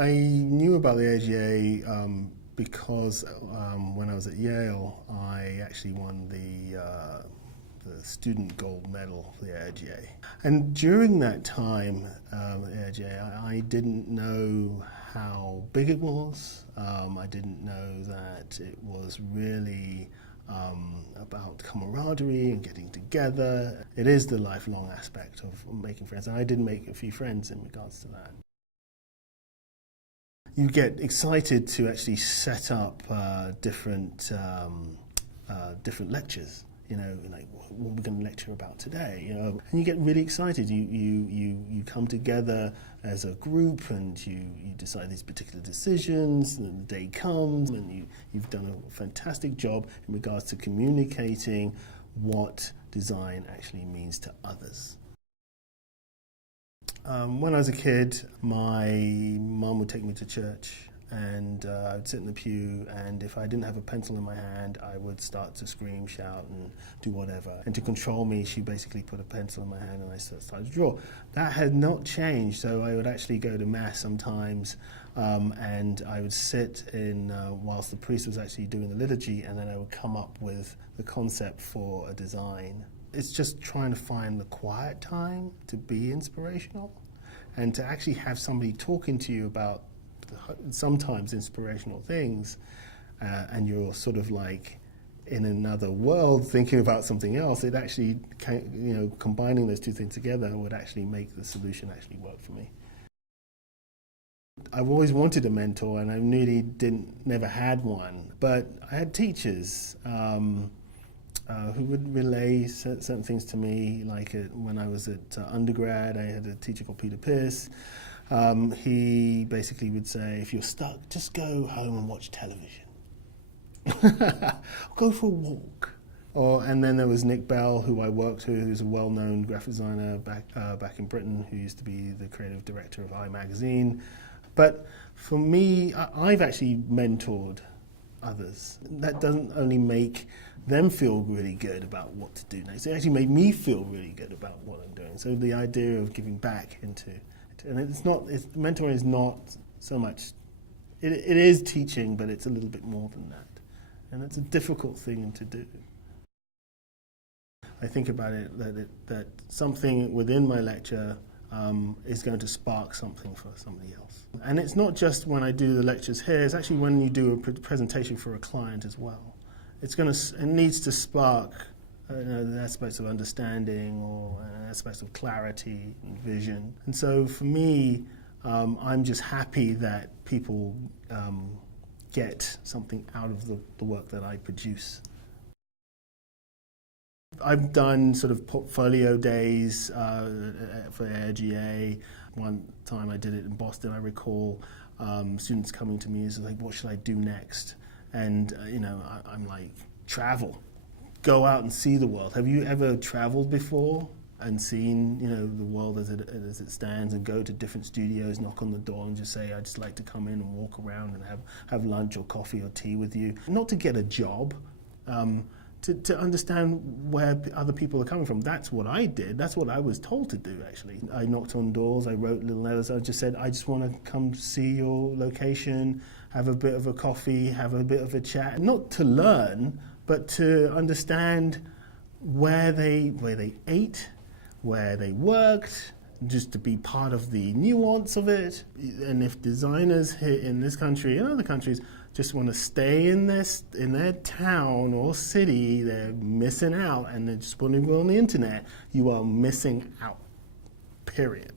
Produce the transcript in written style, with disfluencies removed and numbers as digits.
I knew about the AIGA because when I was at Yale, I actually won the student gold medal for the AIGA. And during that time at the AIGA, I didn't know how big it was. I didn't know that it was really about camaraderie and getting together. It is the lifelong aspect of making friends, and I did make a few friends in regards to that. You get excited to actually set up different lectures. You know, like what we're going to lecture about today. You know, and you get really excited. You come together as a group, and you decide these particular decisions. And then the day comes, and you've done a fantastic job in regards to communicating what design actually means to others. When I was a kid, my mum would take me to church, and I would sit in the pew, and if I didn't have a pencil in my hand, I would start to scream, shout, and do whatever. And to control me, she basically put a pencil in my hand, and I started to draw. That had not changed, so I would actually go to mass sometimes, and I would sit in whilst the priest was actually doing the liturgy, and then I would come up with the concept for a design. It's just trying to find the quiet time to be inspirational, and to actually have somebody talking to you about sometimes inspirational things, and you're sort of like in another world thinking about something else. It actually, combining those two things together would actually make the solution actually work for me. I've always wanted a mentor, and I never had one, but I had teachers who would relay certain things to me. Like when I was at undergrad, I had a teacher called Peter Pierce. He basically would say, if you're stuck, just go home and watch television. Go for a walk. And then there was Nick Bell, who I worked with, who's a well-known graphic designer back in Britain, who used to be the creative director of I magazine. But for me, I've actually mentored others. That doesn't only make them feel really good about what to do next. It actually made me feel really good about what I'm doing. So the idea of giving back and mentoring is not so much, it is teaching, but it's a little bit more than that. And it's a difficult thing to do. I think about it that something within my lecture is going to spark something for somebody else. And it's not just when I do the lectures here, it's actually when you do a presentation for a client as well. It needs to spark the aspects of understanding or aspects of clarity and vision. And so for me, I'm just happy that people get something out of the work that I produce. I've done sort of portfolio days for AIGA. One time I did it in Boston, I recall students coming to me and saying, like, what should I do next? And I'm like, travel. Go out and see the world. Have you ever traveled before and seen the world as it stands, and go to different studios, knock on the door and just say, I'd just like to come in and walk around and have lunch or coffee or tea with you? Not to get a job, to understand where other people are coming from. That's what I did. That's what I was told to do, actually. I knocked on doors, I wrote little letters. I just said, I just want to come see your location, have a bit of a coffee, have a bit of a chat. Not to learn, but to understand where they ate, where they worked, just to be part of the nuance of it. And if designers here in this country and other countries just want to stay in their town or city, they're missing out, and they're just putting it on the internet. You are missing out, period.